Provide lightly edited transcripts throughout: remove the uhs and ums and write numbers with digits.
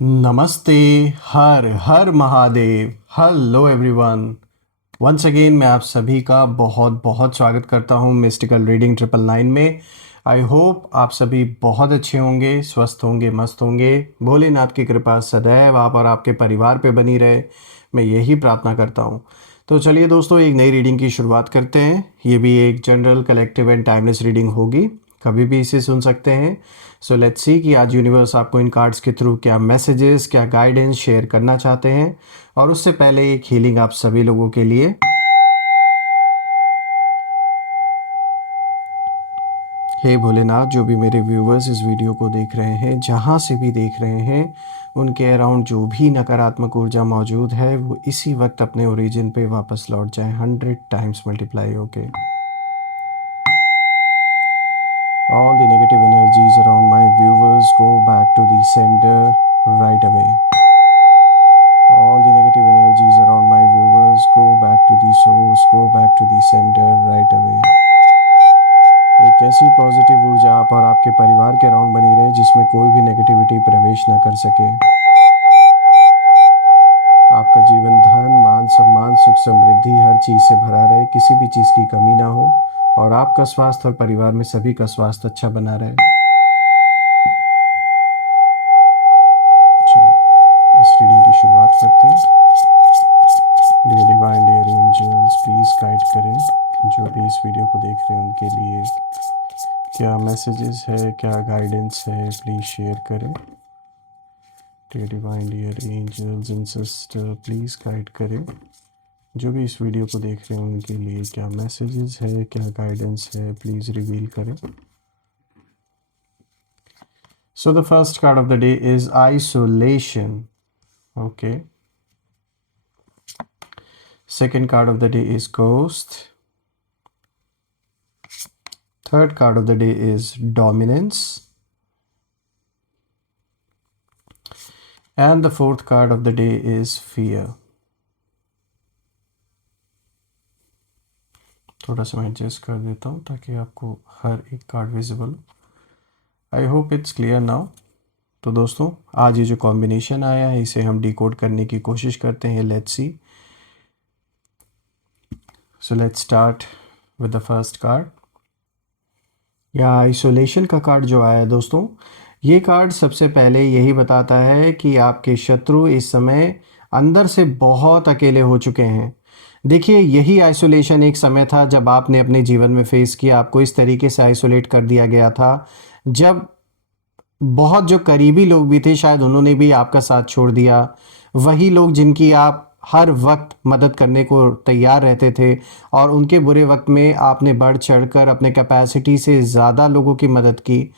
नमस्ते। हर हर Mahadev. Hello everyone. Once again मैं आप सभी का बहुत बहुत स्वागत करता हूं मिस्टिकल रीडिंग 999 में। आई होप आप सभी बहुत अच्छे होंगे, स्वस्थ होंगे, मस्त होंगे। भोलेनाथ की कृपा सदैव आप और आपके परिवार पे बनी रहे, मैं यही प्रार्थना करता हूं। तो चलिए दोस्तों, एक नई रीडिंग की शुरुआत करते हैं। ये भी एक general, collective and timeless reading होगी, कभी भी इसे सुन सकते हैं। सो लेट्स सी कि आज यूनिवर्स आपको इन कार्ड्स के थ्रू क्या मैसेजेस, क्या गाइडेंस शेयर करना चाहते हैं। और उससे पहले एक हीलिंग आप सभी लोगों के लिए। हे भोलेनाथ, जो भी मेरे व्यूवर्स इस वीडियो को देख रहे हैं, जहाँ से भी देख रहे हैं, उनके अराउंड जो भी नकारात्मक ऊर्जा मौजूद है वो इसी वक्त अपने ओरिजिन पे वापस लौट जाए, 100 टाइम्स मल्टीप्लाई होके। All the negative energies around my viewers go back to the sender right away. All the negative energies around my viewers go back to the source, go back to the sender right away. एक ऐसी positive ऊर्जा आप और आपके परिवार के around बनी रहे जिसमें कोई भी नेगेटिविटी प्रवेश न कर सके। आपका जीवन धन, मान, सम्मान, सुख, समृद्धि हर चीज़ से भरा रहे, किसी भी चीज़ की कमी ना हो, और आपका स्वास्थ्य और परिवार में सभी का स्वास्थ्य अच्छा बना रहे। चलिए इस रीडिंग की शुरुआत करते हैं। Dear divine, dear angels, please guide करें जो भी इस वीडियो को देख रहे हैं उनके लिए क्या मैसेजेस है, क्या गाइडेंस है, प्लीज़ शेयर करें। Dear divine, dear angels and sister, please guide करें जो भी इस वीडियो को देख रहे हैं उनके लिए क्या मैसेजेस है, क्या गाइडेंस है, प्लीज़ रिवील करें। So the first card of the day is isolation. Okay. Second card of the day is Ghost. Third card of the day is Dominance. And the fourth card of the day is Fear. थोड़ा सा मैं adjust कर देता हूँ ताकि आपको हर एक card visible. I hope it's clear now. तो दोस्तों, आज ये जो कॉम्बिनेशन आया है इसे हम डिकोड करने की कोशिश करते हैं। Let's see. So let's start with the first card. या आइसोलेशन का कार्ड जो आया है दोस्तों, ये कार्ड सबसे पहले यही बताता है कि आपके शत्रु इस समय अंदर से बहुत अकेले हो चुके हैं। देखिए, यही आइसोलेशन एक समय था जब आपने अपने जीवन में फेस किया। आपको इस तरीके से आइसोलेट कर दिया गया था जब बहुत जो करीबी लोग भी थे शायद उन्होंने भी आपका साथ छोड़ दिया। वही लोग जिनकी आप हर वक्त मदद करने को तैयार रहते थे, और उनके बुरे वक्त में आपने बढ़ चढ़कर अपने कैपेसिटी से ज़्यादा लोगों की मदद की।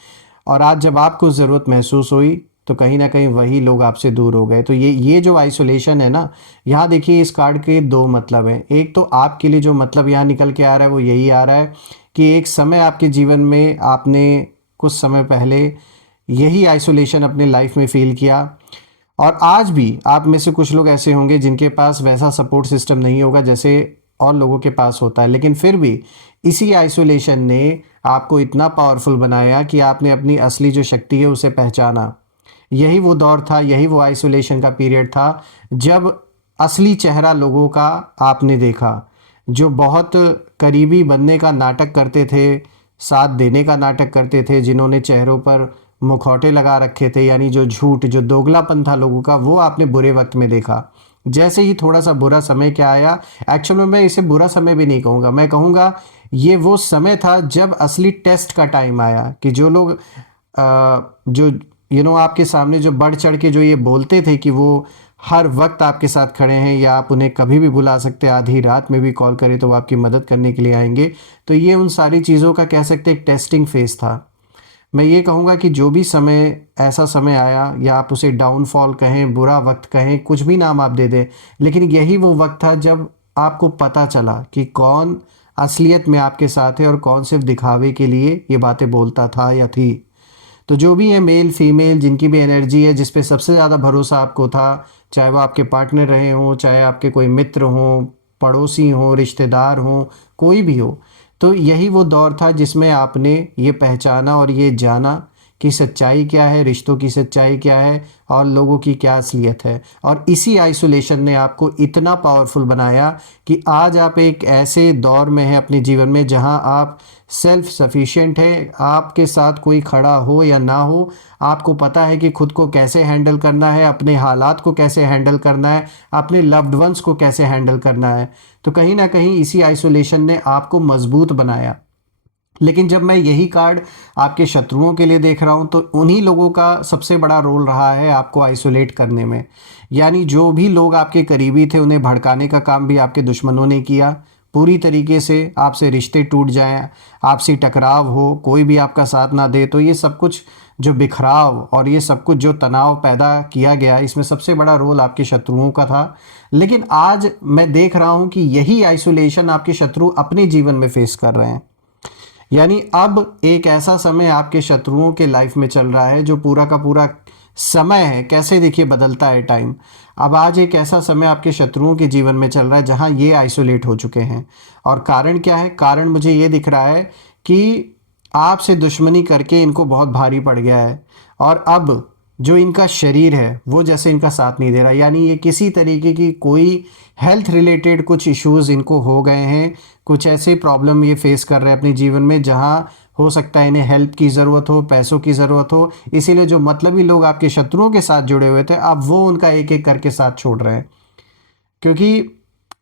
और आज जब आपको ज़रूरत महसूस हुई तो कहीं ना कहीं वही लोग आपसे दूर हो गए। तो ये जो आइसोलेशन है ना, यहाँ देखिए इस कार्ड के दो मतलब हैं। एक तो आपके लिए जो मतलब यहाँ निकल के आ रहा है वो यही आ रहा है कि एक समय आपके जीवन में आपने कुछ समय पहले यही आइसोलेशन अपने लाइफ में फील किया, और आज भी आप में से कुछ लोग ऐसे होंगे जिनके पास वैसा सपोर्ट सिस्टम नहीं होगा जैसे और लोगों के पास होता है। लेकिन फिर भी इसी आइसोलेशन ने आपको इतना पावरफुल बनाया कि आपने अपनी असली जो शक्ति है उसे पहचाना। यही वो दौर था, यही वो आइसोलेशन का पीरियड था जब असली चेहरा लोगों का आपने देखा। जो बहुत करीबी बनने का नाटक करते थे, साथ देने का नाटक करते थे, जिन्होंने चेहरों पर मुखौटे लगा रखे थे, यानी जो झूठ, जो दोगलापन था लोगों का, वो आपने बुरे वक्त में देखा। जैसे ही थोड़ा सा बुरा समय क्या आया, एक्चुअल में मैं इसे बुरा समय भी नहीं कहूँगा, मैं कहूँगा ये वो समय था जब असली टेस्ट का टाइम आया कि जो लोग जो आपके सामने जो बढ़ चढ़ के जो ये बोलते थे कि वो हर वक्त आपके साथ खड़े हैं, या आप उन्हें कभी भी बुला सकते हैं, आधी रात में भी कॉल करें तो वो आपकी मदद करने के लिए आएंगे। तो ये उन सारी चीज़ों का कह सकते एक टेस्टिंग फेज था। मैं ये कहूँगा कि जो भी समय, ऐसा समय आया, या आप उसे डाउनफॉल कहें, बुरा वक्त कहें, कुछ भी नाम आप दे दें, लेकिन यही वो वक्त था जब आपको पता चला कि कौन असलियत में आपके साथ है और कौन सिर्फ दिखावे के लिए ये बातें बोलता था या थी। तो जो भी है, मेल फीमेल, जिनकी भी एनर्जी है, जिस पे सबसे ज़्यादा भरोसा आपको था, चाहे वो आपके पार्टनर रहे हों, चाहे आपके कोई मित्र हों, पड़ोसी हों, रिश्तेदार हों, कोई भी हो, तो यही वो दौर था जिसमें आपने ये पहचाना और ये जाना की सच्चाई क्या है, रिश्तों की सच्चाई क्या है और लोगों की क्या असलियत है। और इसी आइसोलेशन ने आपको इतना पावरफुल बनाया कि आज आप एक ऐसे दौर में हैं अपने जीवन में जहां आप सेल्फ सफिशिएंट है। आपके साथ कोई खड़ा हो या ना हो, आपको पता है कि खुद को कैसे हैंडल करना है, अपने हालात को कैसे हैंडल करना है, अपने लव्ड वंस को कैसे हैंडल करना है। तो कहीं ना कहीं इसी आइसोलेशन ने आपको मजबूत बनाया। लेकिन जब मैं यही कार्ड आपके शत्रुओं के लिए देख रहा हूं तो उन्हीं लोगों का सबसे बड़ा रोल रहा है आपको आइसोलेट करने में। यानी जो भी लोग आपके करीबी थे उन्हें भड़काने का काम भी आपके दुश्मनों ने किया। पूरी तरीके से आपसे रिश्ते टूट जाएं, आपसी टकराव हो, कोई भी आपका साथ ना दे, तो ये सब कुछ जो बिखराव और ये सब कुछ जो तनाव पैदा किया गया, इसमें सबसे बड़ा रोल आपके शत्रुओं का था। लेकिन आज मैं देख रहा हूं कि यही आइसोलेशन आपके शत्रु अपने जीवन में फेस कर रहे हैं। यानी अब एक ऐसा समय आपके शत्रुओं के लाइफ में चल रहा है जो पूरा का पूरा समय है, कैसे देखिए बदलता है टाइम। अब आज एक ऐसा समय आपके शत्रुओं के जीवन में चल रहा है जहां ये आइसोलेट हो चुके हैं। और कारण क्या है? कारण मुझे ये दिख रहा है कि आपसे दुश्मनी करके इनको बहुत भारी पड़ गया है और अब जो इनका शरीर है वो जैसे इनका साथ नहीं दे रहा। यानी ये किसी तरीके की कोई हेल्थ रिलेटेड कुछ इश्यूज इनको हो गए हैं, कुछ ऐसे प्रॉब्लम ये फेस कर रहे हैं अपने जीवन में जहां हो सकता है इन्हें हेल्प की ज़रूरत हो, पैसों की ज़रूरत हो। इसीलिए जो मतलबी लोग आपके शत्रुओं के साथ जुड़े हुए थे अब वो उनका एक एक करके साथ छोड़ रहे हैं, क्योंकि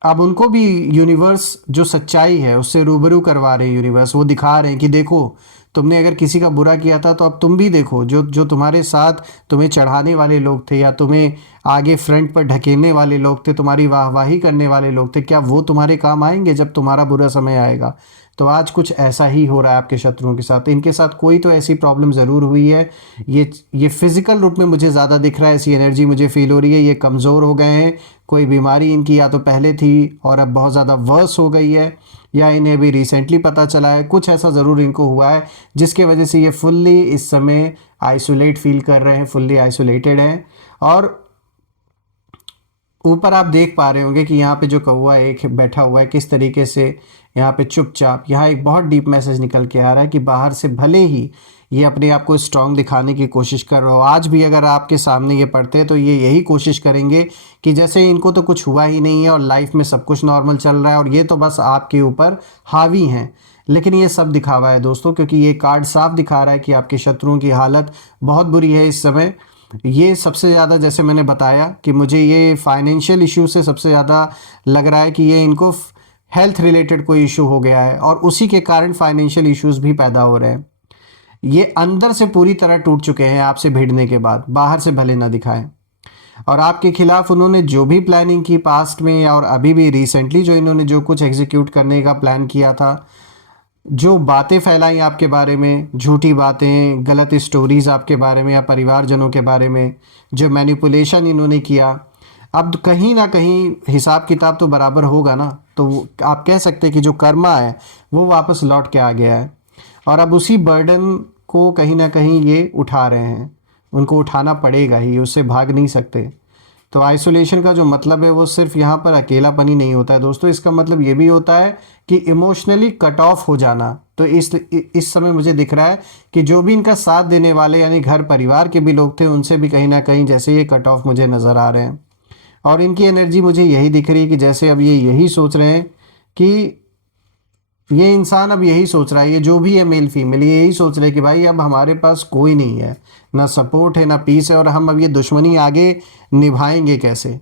अब उनको भी यूनिवर्स जो सच्चाई है उससे रूबरू करवा रहे हैं। यूनिवर्स वो दिखा रहे हैं कि देखो, तुमने अगर किसी का बुरा किया था तो अब तुम भी देखो, जो जो तुम्हारे साथ तुम्हें चढ़ाने वाले लोग थे या तुम्हें आगे फ्रंट पर ढकेलने वाले लोग थे, तुम्हारी वाहवाही करने वाले लोग थे, क्या वो तुम्हारे काम आएंगे जब तुम्हारा बुरा समय आएगा? तो आज कुछ ऐसा ही हो रहा है आपके शत्रुओं के साथ। इनके साथ कोई तो ऐसी प्रॉब्लम ज़रूर हुई है। ये फिजिकल रूप में मुझे ज़्यादा दिख रहा है, ऐसी एनर्जी मुझे फील हो रही है। ये कमज़ोर हो गए हैं, कोई बीमारी इनकी या तो पहले थी और अब बहुत ज़्यादा वर्स हो गई है, या इन्हें अभी रिसेंटली पता चला है। कुछ ऐसा ज़रूर इनको हुआ है जिसके वजह से ये फुल्ली इस समय आइसोलेट फील कर रहे हैं, फुल्ली आइसोलेटेड हैं। और ऊपर आप देख पा रहे होंगे कि यहाँ पे जो कौवा एक बैठा हुआ है किस तरीके से यहाँ पे चुपचाप, यहाँ एक बहुत डीप मैसेज निकल के आ रहा है कि बाहर से भले ही ये अपने आप को स्ट्रांग दिखाने की कोशिश कर रहा हो, आज भी अगर आपके सामने ये पढ़ते हैं तो ये यही कोशिश करेंगे कि जैसे इनको तो कुछ हुआ ही नहीं है और लाइफ में सब कुछ नॉर्मल चल रहा है और ये तो बस आपके ऊपर हावी हैं। लेकिन ये सब दिखावा है दोस्तों, क्योंकि ये कार्ड साफ दिखा रहा है कि आपके शत्रुओं की हालत बहुत बुरी है इस समय। ये सबसे ज़्यादा, जैसे मैंने बताया कि मुझे ये फाइनेंशियल इशू से सबसे ज़्यादा लग रहा है कि ये इनको हेल्थ रिलेटेड कोई इशू हो गया है और उसी के कारण फाइनेंशियल इश्यूज भी पैदा हो रहे हैं। ये अंदर से पूरी तरह टूट चुके हैं आपसे भिड़ने के बाद, बाहर से भले ना दिखाएं। और आपके खिलाफ उन्होंने जो भी प्लानिंग की पास्ट में और अभी भी रिसेंटली जो इन्होंने जो कुछ एग्जीक्यूट करने का प्लान किया था, जो बातें फैलाई आपके बारे में, झूठी बातें, गलत स्टोरीज आपके बारे में या परिवारजनों के बारे में, जो मैनिपुलेशन इन्होंने किया, अब कहीं ना कहीं हिसाब किताब तो बराबर होगा ना। तो आप कह सकते हैं कि जो कर्मा है वो वापस लौट के आ गया है और अब उसी बर्डन को कहीं ना कहीं ये उठा रहे हैं। उनको उठाना पड़ेगा ही, उससे भाग नहीं सकते। तो आइसोलेशन का जो मतलब है वो सिर्फ यहाँ पर अकेलापन ही नहीं होता है दोस्तों, इसका मतलब ये भी होता है कि इमोशनली कट ऑफ हो जाना। तो इस समय मुझे दिख रहा है कि जो भी इनका साथ देने वाले यानी घर परिवार के भी लोग थे, उनसे भी कहीं ना कहीं जैसे ये कट ऑफ मुझे नज़र आ रहे हैं। और इनकी एनर्जी मुझे यही दिख रही है कि जैसे अब ये यही सोच रहे हैं कि ये इंसान अब यही सोच रहा है, ये जो भी है मेल फीमेल, ये यही सोच रहे हैं कि भाई अब हमारे पास कोई नहीं है, ना सपोर्ट है ना पीस है, और हम अब ये दुश्मनी आगे निभाएंगे कैसे।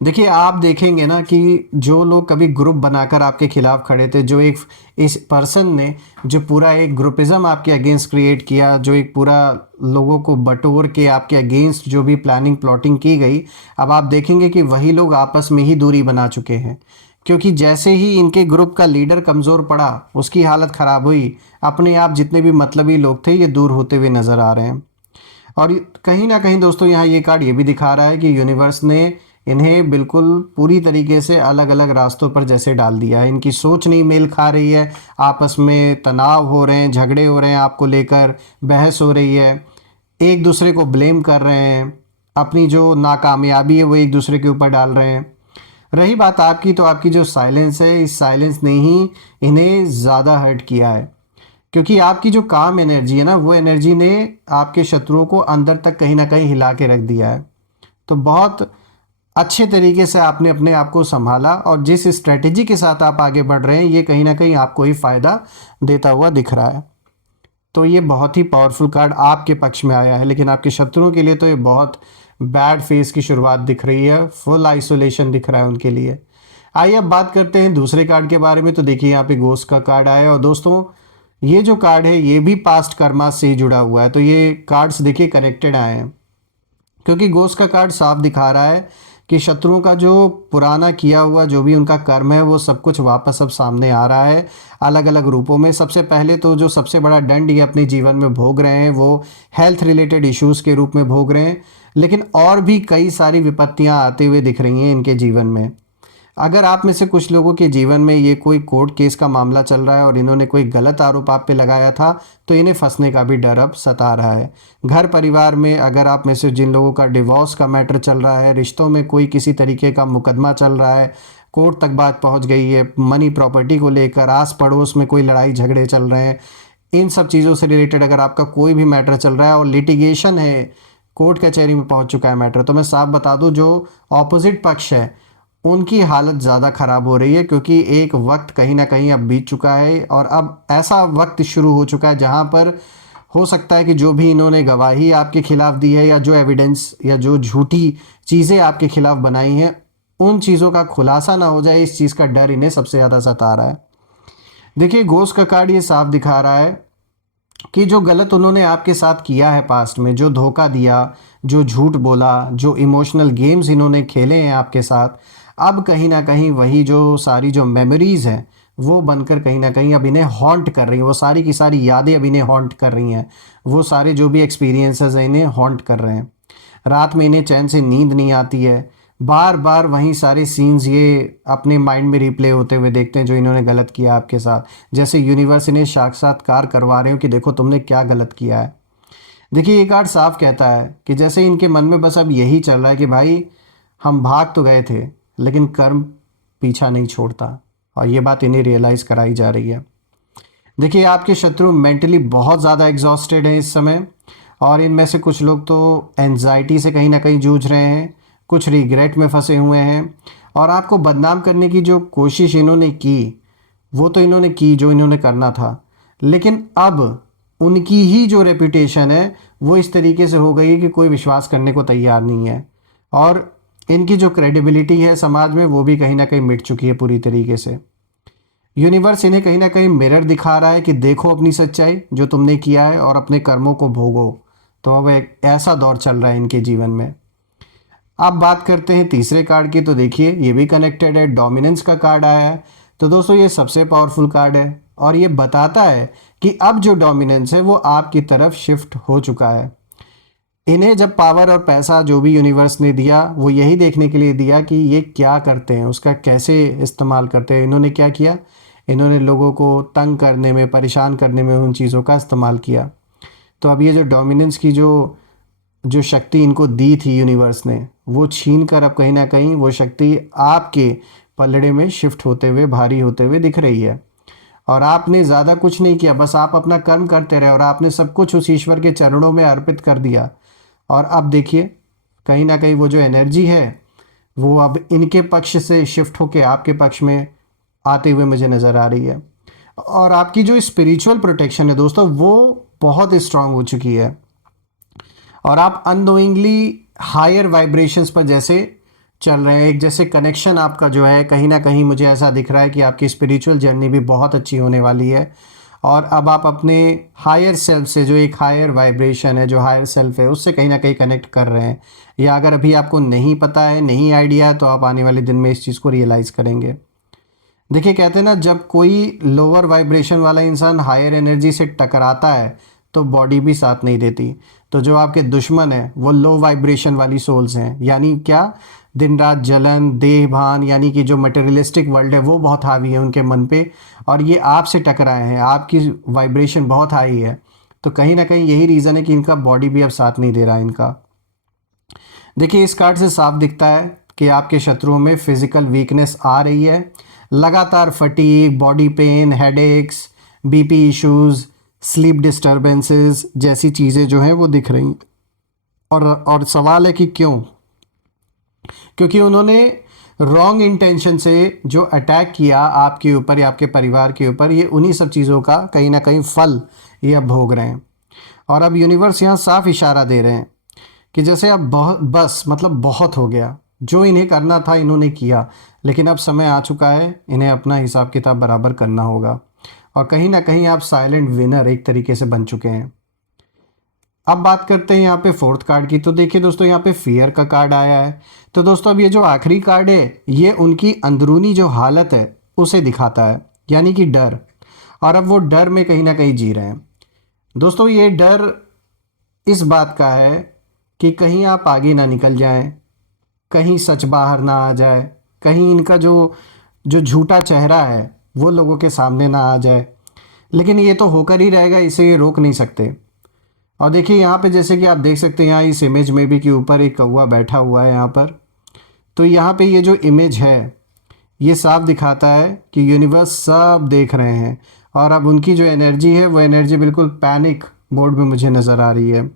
देखिए आप देखेंगे ना कि जो लोग कभी ग्रुप बनाकर आपके खिलाफ खड़े थे, जो एक इस पर्सन ने जो पूरा एक ग्रुपिज्म आपके अगेंस्ट क्रिएट किया, जो एक पूरा लोगों को बटोर के आपके अगेंस्ट जो भी प्लानिंग प्लॉटिंग की गई, अब आप देखेंगे कि वही लोग आपस में ही दूरी बना चुके हैं। क्योंकि जैसे ही इनके ग्रुप का लीडर कमज़ोर पड़ा, उसकी हालत ख़राब हुई, अपने आप जितने भी मतलबी लोग थे ये दूर होते हुए नज़र आ रहे हैं। और कहीं ना कहीं दोस्तों यहाँ ये कार्ड ये भी दिखा रहा है कि यूनिवर्स ने इन्हें बिल्कुल पूरी तरीके से अलग अलग रास्तों पर जैसे डाल दिया है। इनकी सोच नहीं मेल खा रही है, आपस में तनाव हो रहे हैं, झगड़े हो रहे हैं, आपको लेकर बहस हो रही है, एक दूसरे को ब्लेम कर रहे हैं, अपनी जो नाकामयाबी है वो एक दूसरे के ऊपर डाल रहे हैं। रही बात आपकी, तो आपकी जो साइलेंस है, इस साइलेंस ने ही इन्हें ज़्यादा हर्ट किया है। क्योंकि आपकी जो काम एनर्जी है ना, वो एनर्जी ने आपके शत्रुओं को अंदर तक कहीं ना कहीं हिला के रख दिया है। तो बहुत अच्छे तरीके से आपने अपने आप को संभाला और जिस स्ट्रेटेजी के साथ आप आगे बढ़ रहे हैं ये कहीं ना कहीं आपको ही फायदा देता हुआ दिख रहा है। तो ये बहुत ही पावरफुल कार्ड आपके पक्ष में आया है, लेकिन आपके शत्रुओं के लिए तो ये बहुत बैड फेज की शुरुआत दिख रही है, फुल आइसोलेशन दिख रहा है उनके लिए। आइए अब बात करते हैं दूसरे कार्ड के बारे में। तो देखिए यहाँ पे घोस्ट का कार्ड आया और दोस्तों ये जो कार्ड है ये भी पास्ट कर्मा से ही जुड़ा हुआ है। तो ये कार्ड्स देखिए कनेक्टेड आए हैं, क्योंकि घोस्ट का कार्ड साफ दिखा रहा है कि शत्रुओं का जो पुराना किया हुआ जो भी उनका कर्म है वो सब कुछ वापस अब सामने आ रहा है अलग अलग रूपों में। सबसे पहले तो जो सबसे बड़ा दंड ये अपने जीवन में भोग रहे हैं वो हेल्थ रिलेटेड इश्यूज़ के रूप में भोग रहे हैं, लेकिन और भी कई सारी विपत्तियां आते हुए दिख रही हैं इनके जीवन में। अगर आप में से कुछ लोगों के जीवन में ये कोई कोर्ट केस का मामला चल रहा है और इन्होंने कोई गलत आरोप आप पे लगाया था तो इन्हें फंसने का भी डर अब सता रहा है। घर परिवार में अगर आप में से जिन लोगों का डिवोर्स का मैटर चल रहा है, रिश्तों में कोई किसी तरीके का मुकदमा चल रहा है, कोर्ट तक बात पहुंच गई है, मनी प्रॉपर्टी को लेकर आस पड़ोस में कोई लड़ाई झगड़े चल रहे हैं, इन सब चीज़ों से रिलेटेड अगर आपका कोई भी मैटर चल रहा है और लिटिगेशन है, कोर्ट कचहरी में पहुंच चुका है मैटर, तो मैं साफ बता दूं जो ऑपोजिट पक्ष है उनकी हालत ज़्यादा ख़राब हो रही है, क्योंकि एक वक्त कहीं ना कहीं अब बीत चुका है और अब ऐसा वक्त शुरू हो चुका है जहां पर हो सकता है कि जो भी इन्होंने गवाही आपके खिलाफ दी है या जो एविडेंस या जो झूठी चीज़ें आपके खिलाफ बनाई हैं उन चीज़ों का खुलासा ना हो जाए, इस चीज़ का डर इन्हें सबसे ज़्यादा सता रहा है। देखिए घोस्ट का कार्ड ये साफ दिखा रहा है कि जो गलत उन्होंने आपके साथ किया है पास्ट में, जो धोखा दिया, जो झूठ बोला, जो इमोशनल गेम्स इन्होंने खेले हैं आपके साथ, अब कहीं ना कहीं वही जो सारी जो मेमोरीज़ हैं वो बनकर कहीं ना कहीं अब इन्हें हॉन्ट कर रही हैं। वो सारी की सारी यादें अब इन्हें हॉन्ट कर रही हैं। वो सारे जो भी एक्सपीरियंसेस हैं इन्हें हॉन्ट कर रहे हैं। रात में इन्हें चैन से नींद नहीं आती है। बार बार वहीं सारे सीन्स ये अपने माइंड में रिप्ले होते हुए देखते हैं जो इन्होंने गलत किया आपके साथ, जैसे यूनिवर्स इन्हें साक्षात्कार करवा रहे हो कि देखो तुमने क्या गलत किया है। देखिए ये कार्ड साफ कहता है कि जैसे इनके मन में बस अब यही चल रहा है कि भाई हम भाग तो गए थे लेकिन कर्म पीछा नहीं छोड़ता, और ये बात इन्हें रियलाइज़ कराई जा रही है। देखिए आपके शत्रु मेंटली बहुत ज़्यादा एग्जॉस्टेड हैं इस समय, और इनमें से कुछ लोग तो एंजाइटी से कहीं ना कहीं जूझ रहे हैं, कुछ रिग्रेट में फंसे हुए हैं, और आपको बदनाम करने की जो कोशिश इन्होंने की वो तो इन्होंने की जो इन्होंने करना था, लेकिन अब उनकी ही जो रेपुटेशन है वो इस तरीके से हो गई है कि कोई विश्वास करने को तैयार नहीं है, और इनकी जो क्रेडिबिलिटी है समाज में वो भी कहीं ना कहीं मिट चुकी है पूरी तरीके से। यूनिवर्स इन्हें कहीं ना कहीं मिरर दिखा रहा है कि देखो अपनी सच्चाई जो तुमने किया है और अपने कर्मों को भोगो। तो अब एक ऐसा दौर चल रहा है इनके जीवन में। अब बात करते हैं तीसरे कार्ड की। तो देखिए ये भी कनेक्टेड है, डोमिनेंस का कार्ड आया है। तो दोस्तों ये सबसे पावरफुल कार्ड है और ये बताता है कि अब जो डोमिनेंस है वो आपकी तरफ शिफ्ट हो चुका है। इन्हें जब पावर और पैसा जो भी यूनिवर्स ने दिया वो यही देखने के लिए दिया कि ये क्या करते हैं, उसका कैसे इस्तेमाल करते हैं। इन्होंने क्या किया, इन्होंने लोगों को तंग करने में, परेशान करने में उन चीज़ों का इस्तेमाल किया। तो अब ये जो डोमिनेंस की जो जो शक्ति इनको दी थी यूनिवर्स ने वो छीन कर अब कहीं ना कहीं वो शक्ति आपके पलड़े में शिफ्ट होते हुए, भारी होते हुए दिख रही है। और आपने ज़्यादा कुछ नहीं किया, बस आप अपना कर्म करते रहे और आपने सब कुछ उस ईश्वर के चरणों में अर्पित कर दिया। और अब देखिए कहीं ना कहीं वो जो एनर्जी है वो अब इनके पक्ष से शिफ्ट होके आपके पक्ष में आते हुए मुझे नज़र आ रही है। और आपकी जो स्पिरिचुअल प्रोटेक्शन है दोस्तों वो बहुत स्ट्रांग हो चुकी है, और आप अननोइंगली हायर वाइब्रेशंस पर जैसे चल रहे हैं। एक जैसे कनेक्शन आपका जो है कहीं ना कहीं मुझे ऐसा दिख रहा है कि आपकी स्पिरिचुअल जर्नी भी बहुत अच्छी होने वाली है, और अब आप अपने हायर सेल्फ से, जो एक हायर वाइब्रेशन है, जो हायर सेल्फ है, उससे कहीं ना कहीं कनेक्ट कर रहे हैं। या अगर अभी आपको नहीं पता है, नहीं आइडिया, तो आप आने वाले दिन में इस चीज़ को रियलाइज़ करेंगे। देखिए कहते हैं ना, जब कोई लोअर वाइब्रेशन वाला इंसान हायर एनर्जी से टकराता है तो बॉडी भी साथ नहीं देती। तो जो आपके दुश्मन हैं वो लो वाइब्रेशन वाली सोल्स हैं, यानी क्या, दिन रात जलन, देह भान, यानी कि जो मटेरियलिस्टिक वर्ल्ड है वो बहुत हावी है उनके मन पे, और ये आपसे टकराए हैं, आपकी वाइब्रेशन बहुत हाई है। तो कहीं ना कहीं यही रीज़न है कि इनका बॉडी भी अब साथ नहीं दे रहा इनका। देखिए इस कार्ड से साफ दिखता है कि आपके शत्रुओं में फिजिकल वीकनेस आ रही है, लगातार fatigue, body pain, headaches, BP issues, sleep disturbances जैसी चीज़ें जो हैं वो दिख रही। और सवाल है कि क्यों? क्योंकि उन्होंने रॉन्ग इंटेंशन से जो अटैक किया आपके ऊपर या आपके परिवार के ऊपर, ये उन्हीं सब चीज़ों का कहीं ना कहीं फल ये अब भोग रहे हैं। और अब यूनिवर्स यहाँ साफ इशारा दे रहे हैं कि जैसे अब बहुत, बस मतलब बहुत हो गया, जो इन्हें करना था इन्होंने किया, लेकिन अब समय आ चुका है, इन्हें अपना हिसाब किताब बराबर करना होगा। और कहीं ना कहीं आप साइलेंट विनर एक तरीके से बन चुके हैं। अब बात करते हैं यहाँ पे फोर्थ कार्ड की। तो देखिए दोस्तों, यहाँ पे फियर का कार्ड आया है। तो दोस्तों अब ये जो आखिरी कार्ड है ये उनकी अंदरूनी जो हालत है उसे दिखाता है, यानी कि डर। और अब वो डर में कहीं ना कहीं जी रहे हैं। दोस्तों ये डर इस बात का है कि कहीं आप आगे ना निकल जाएं, कहीं सच बाहर ना आ जाए, कहीं इनका जो जो झूठा चेहरा है वो लोगों के सामने ना आ जाए। लेकिन ये तो होकर ही रहेगा, इसे ये रोक नहीं सकते। और देखिए यहाँ पे जैसे कि आप देख सकते हैं यहाँ इस इमेज में भी कि ऊपर एक कौवा बैठा हुआ है यहाँ पर। तो यहाँ पे ये जो इमेज है ये साफ दिखाता है कि यूनिवर्स सब देख रहे हैं। और अब उनकी जो एनर्जी है वो एनर्जी बिल्कुल पैनिक मोड में मुझे नज़र आ रही है।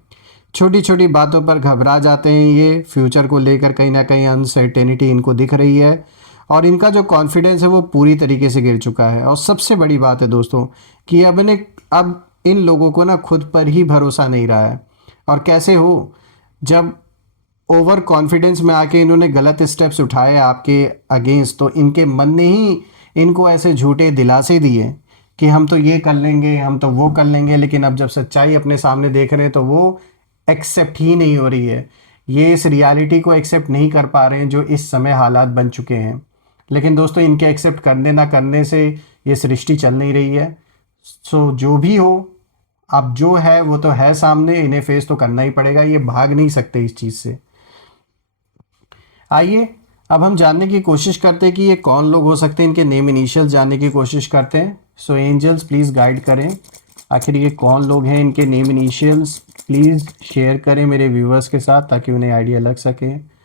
छोटी छोटी बातों पर घबरा जाते हैं ये, फ्यूचर को लेकर कहीं ना कहीं अनसर्टेनिटी इनको दिख रही है। और इनका जो कॉन्फिडेंस है वो पूरी तरीके से गिर चुका है। और सबसे बड़ी बात है दोस्तों कि अब इन लोगों को ना खुद पर ही भरोसा नहीं रहा है। और कैसे हो, जब ओवर कॉन्फिडेंस में आके इन्होंने गलत स्टेप्स उठाए आपके अगेंस्ट, तो इनके मन ने ही इनको ऐसे झूठे दिलासे दिए कि हम तो ये कर लेंगे, हम तो वो कर लेंगे। लेकिन अब जब सच्चाई अपने सामने देख रहे हैं तो वो एक्सेप्ट ही नहीं हो रही है। ये इस रियलिटी को एक्सेप्ट नहीं कर पा रहे हैं जो इस समय हालात बन चुके हैं। लेकिन दोस्तों इनके एक्सेप्ट करने ना करने से ये सृष्टि चल नहीं रही है। सो जो भी हो, अब जो है वो तो है सामने, इन्हें फेस तो करना ही पड़ेगा, ये भाग नहीं सकते इस चीज़ से। आइए अब हम जानने की कोशिश करते हैं कि ये कौन लोग हो सकते हैं, इनके नेम इनिशियल्स जानने की कोशिश करते हैं। सो एंजल्स प्लीज़ गाइड करें, आखिर ये कौन लोग हैं, इनके नेम इनिशियल्स प्लीज़ शेयर करें मेरे व्यूवर्स के साथ ताकि उन्हें आइडिया लग सके।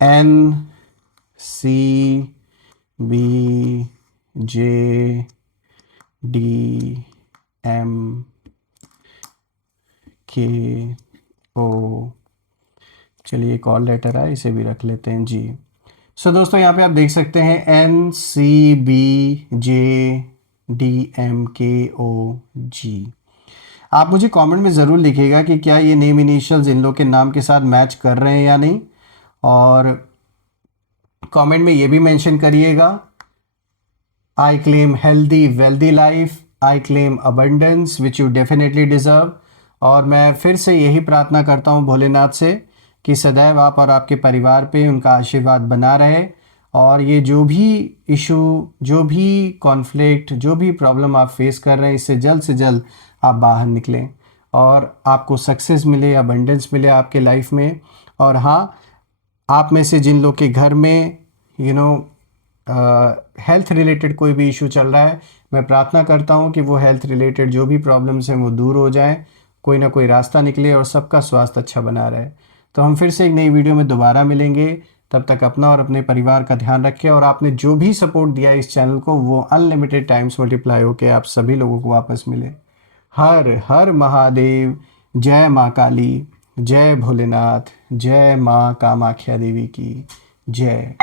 NCBJDMKO। चलिए एक और लेटर है, इसे भी रख लेते हैं जी। सो दोस्तों यहाँ पे आप देख सकते हैं NCBJDMKOG। आप मुझे कमेंट में ज़रूर लिखिएगा कि क्या ये नेम इनिशियल्स इन लोग के नाम के साथ मैच कर रहे हैं या नहीं। और कमेंट में ये भी मेंशन करिएगा, I claim healthy wealthy life, I claim abundance which you definitely deserve. और मैं फिर से यही प्रार्थना करता हूँ भोलेनाथ से कि सदैव आप और आपके परिवार पे उनका आशीर्वाद बना रहे। और ये जो भी इशू, जो भी कॉन्फ्लिक्ट, जो भी प्रॉब्लम आप फेस कर रहे हैं, इससे जल्द से जल्द आप बाहर निकलें और आपको सक्सेस मिले, अबंडेंस मिले आपके लाइफ में। और हाँ, आप में से जिन लोग के घर में हेल्थ रिलेटेड कोई भी इशू चल रहा है, मैं प्रार्थना करता हूँ कि वो हेल्थ रिलेटेड जो भी प्रॉब्लम्स हैं वो दूर हो जाए, कोई ना कोई रास्ता निकले और सबका स्वास्थ्य अच्छा बना रहे। तो हम फिर से एक नई वीडियो में दोबारा मिलेंगे। तब तक अपना और अपने परिवार का ध्यान रखें। और आपने जो भी सपोर्ट दिया इस चैनल को वो अनलिमिटेड टाइम्स मल्टीप्लाई होकर आप सभी लोगों को वापस मिले। हर हर महादेव, जय माँ काली, जय भोलेनाथ, जय माँ कामाख्या देवी की जय।